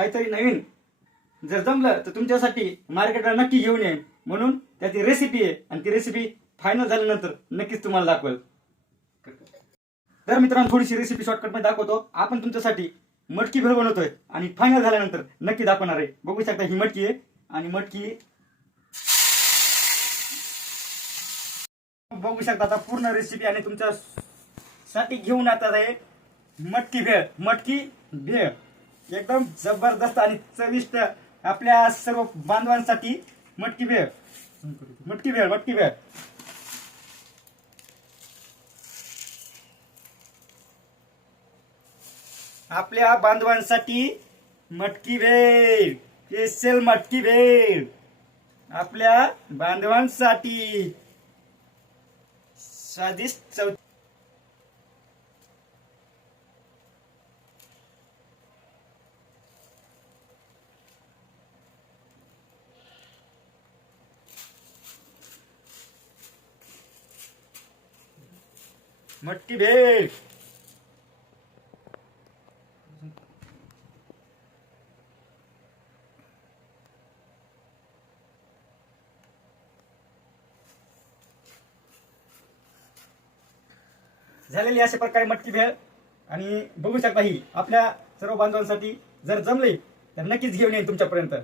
काहीतरी नवीन जर जमलं तर तुमच्यासाठी मार्केटला नक्की घेऊन येईन. म्हणून त्याची रेसिपी आहे आणि ती रेसिपी फायनल झाल्यानंतर नक्कीच तुम्हाला दाखवेल. तर मित्रांनो, थोडीशी रेसिपी शॉर्टकटमध्ये दाखवतो. आपण तुमच्यासाठी मटकी भेळ बनवतोय आणि फायनल झाल्यानंतर नक्की दाखवणार आहे. बघू शकता ही मटकी आहे आणि मटकी बघू शकता आता पूर्ण रेसिपी आणि तुमच्यासाठी घेऊन येतात आहे मटकी भेळ. मटकी भेळ एकदम जबरदस्त आणि चविष्ट आपल्या सर्व बांधवांसाठी मटकी भेळ. मटकी भेळ मटकी भेळ आपल्या बांधवांसाठी मटकी भेळ, स्पेशल मटकी भेळ आपल्या बांधवांसाठी. स्वादिष्ट चव मटकी भेळ. झालेली अशा प्रकारे मटकी भेळ आणि बघू शकता ही आपल्या सर्व बांधवांसाठी जर जमले तर नक्कीच घेऊन येईन तुमच्यापर्यंत.